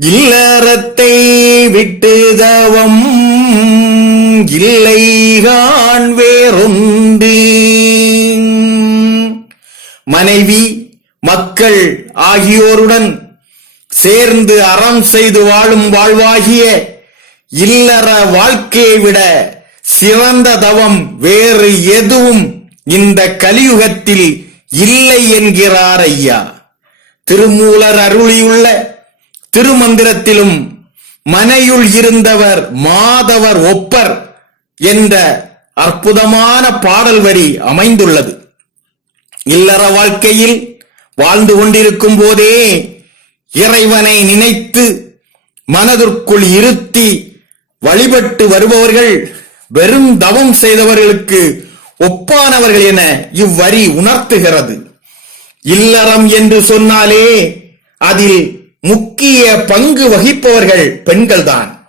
இல்லறத்தை விட்டு தவம் இல்லைகான் வேறொன்று. மனைவி மக்கள் ஆகியோருடன் சேர்ந்து அறம் செய்து வாழும் வாழ்வாகிய இல்லற வாழ்க்கையை விட சிறந்த தவம் வேறு எதுவும் இந்த கலியுகத்தில் இல்லை என்கிறார் ஐயா. திருமூலர் அருளியுள்ள திருமந்திரத்திலும் மனையுள் இருந்தவர் மாதவர் ஒப்பர் என்ற அற்புதமான பாடல் வரி அமைந்துள்ளது. இல்லற வாழ்க்கையில் வாழ்ந்து கொண்டிருக்கும் போதே இறைவனை நினைத்து மனதிற்குள் இருத்தி வழிபட்டு வருபவர்கள் வெறும் தவம் செய்தவர்களுக்கு ஒப்பானவர்கள் என இவ்வரி உணர்த்துகிறது. இல்லறம் என்று சொன்னாலே அதில் முக்கிய பங்கு வகிப்பவர்கள் பெண்கள்தான்.